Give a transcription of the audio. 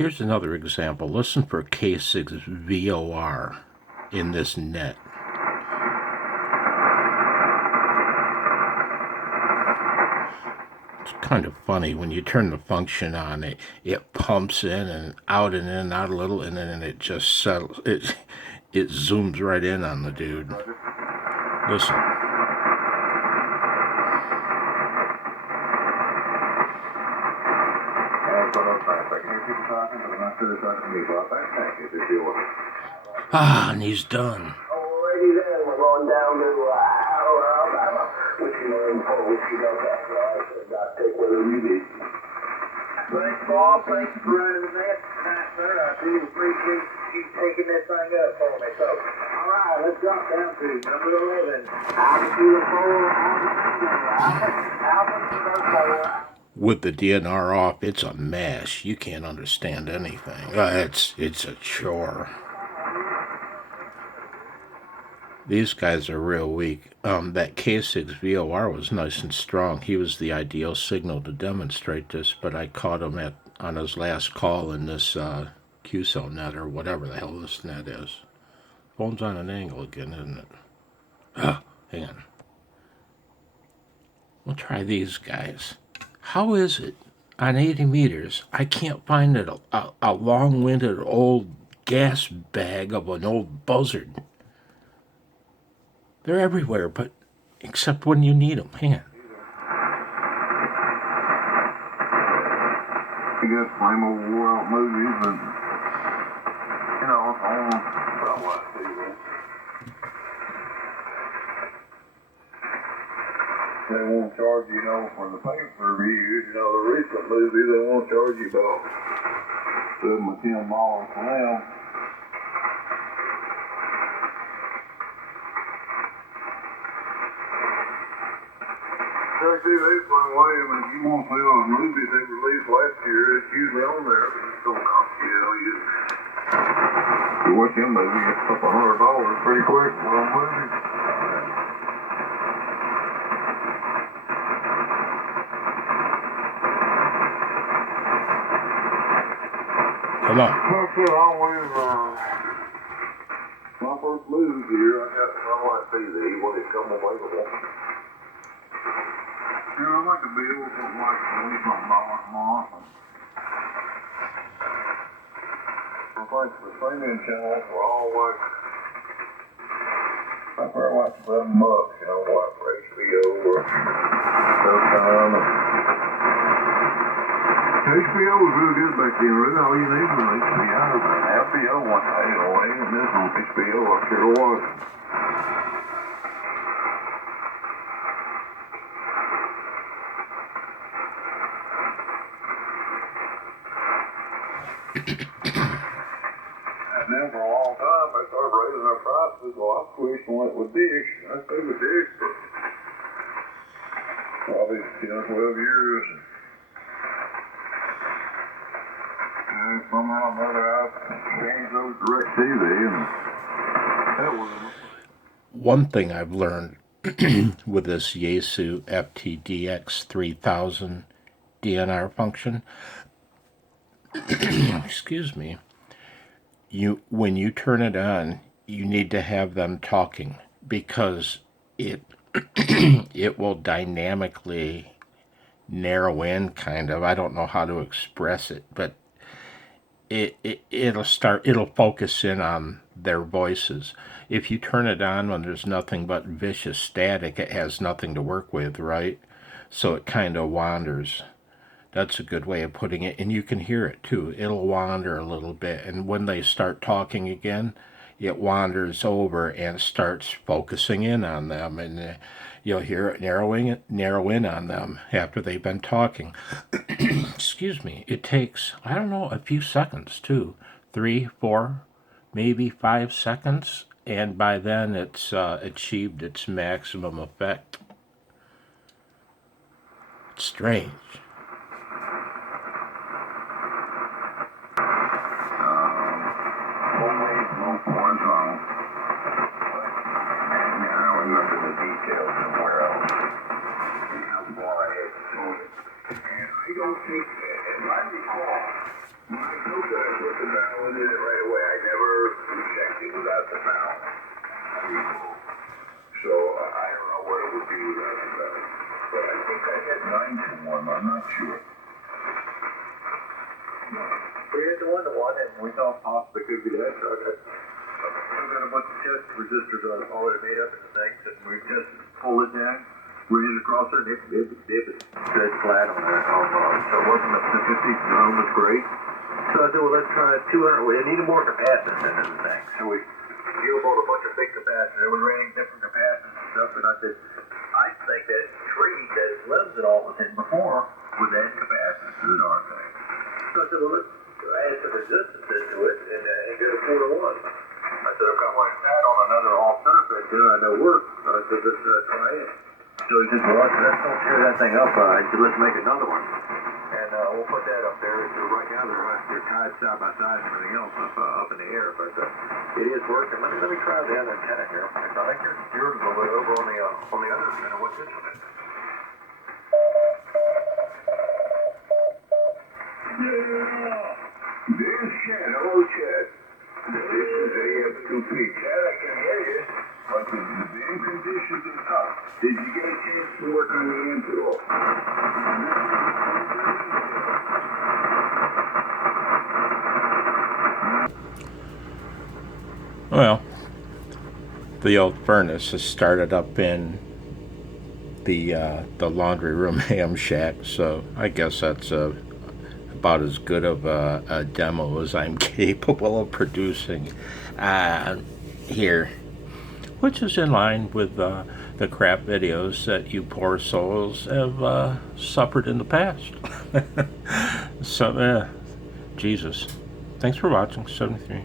Here's another example. Listen for K6 VOR in this net. It's kind of funny when you turn the function on, it pumps in and out and out a little, and then it just settles. It zooms right in on the dude. Listen. Ah, and he's done. Alrighty then, we're going down to Alabama. Whiskey Marine 4, Whiskey Delta. I'll take whatever you need. Thanks, Bob. Thanks for running the net tonight, sir. I do appreciate you taking this thing up for me. So, alright, let's drop down to number 11. Alpha 4. With the DNR off, it's a mess. You can't understand anything. It's a chore. These guys are real weak. That K6 VOR was nice and strong. He was the ideal signal to demonstrate this, but I caught him on his last call in this QSO net, or whatever the hell this net is. Phone's on an angle again, isn't it? Hang on. We'll try these guys. How is it on 80 meters I can't find a long-winded old gas bag of an old buzzard? They're everywhere, but except when you need them. Hang on. You got flame over world movies and, you know, I watch TV. They won't charge you, for the paper reviews, the recent movie, they won't charge you about $7 or $10 for them. TV, by the way, if you want to see a movie they released last year, it's usually on there, but it's don't cost you watch them movie, it's up $100 pretty quick for a movie. Come on. That's it, my first movie here, I got my white TV when it come available. Yeah, I like to be able to like $20 a month. I think the streaming channels were all like, I prefer like $7, like for HBO or Showtime. HBO was real good back then, really. All you need was HBO. HBO was and this on HBO, I sure was. And then for a long time, they started raising their prices. Well, I switched and went with DX. I stayed with DX for probably 10 or 12 years. And somehow or another, I changed over to DirecTV, and that was... One thing I've learned with this Yaesu FTdx3000 DNR function, excuse me, when you turn it on, you need to have them talking, because it it will dynamically narrow in, kind of. I don't know how to express it, but it'll focus in on their voices. If you turn it on when there's nothing but vicious static, it has nothing to work with, right? So it kind of wanders. That's a good way of putting it, and you can hear it too. It'll wander a little bit, and when they start talking again, it wanders over and starts focusing in on them, and you'll hear it narrow in on them after they've been talking. Excuse me. It takes, I don't know, a few seconds too. 3, 4, maybe 5 seconds, and by then it's achieved its maximum effect. It's strange. valve did it right away. I never checked it without the valve. So I don't know what it would be without the valve. But I think I had 9 to 1. I'm not sure. We had the 1 to 1, and we thought possibly could be that. So I got a bunch of test resistors already made up in the things, and we just pulled it down, ran it across there, and it dead flat on that. So it wasn't the 50 ohm was great. So I said, well, let's try 200. We needed more capacitance into the thing. So we bought a bunch of big capacitors. We ran different capacitors and stuff, and I said, I think that tree that limbs it all was hitting before would add capacitance to the darn thing. So I said, well, let's add some resistance into it and get a 4 to 1. I said, I've got one that on another off center bed here, I know work. So I said, let's try it. So he said, well, let's don't tear that thing up. I said, let's make another one. And we'll put that up there. So right now they're tied side by side and everything else up in the air. But it is working. Let me try the other antenna here. I think yours is over on the other antenna. What's this one? There's Chad. Hello, Chad. This is AF2P. Chad, I can hear you. But the beam conditions are tough. Did you get a chance to work on the amp at all? Well, the old furnace is started up in the laundry room ham shack, so I guess that's about as good of a demo as I'm capable of producing here, which is in line with the crap videos that you poor souls have suffered in the past. So, Jesus. Thanks for watching. 73.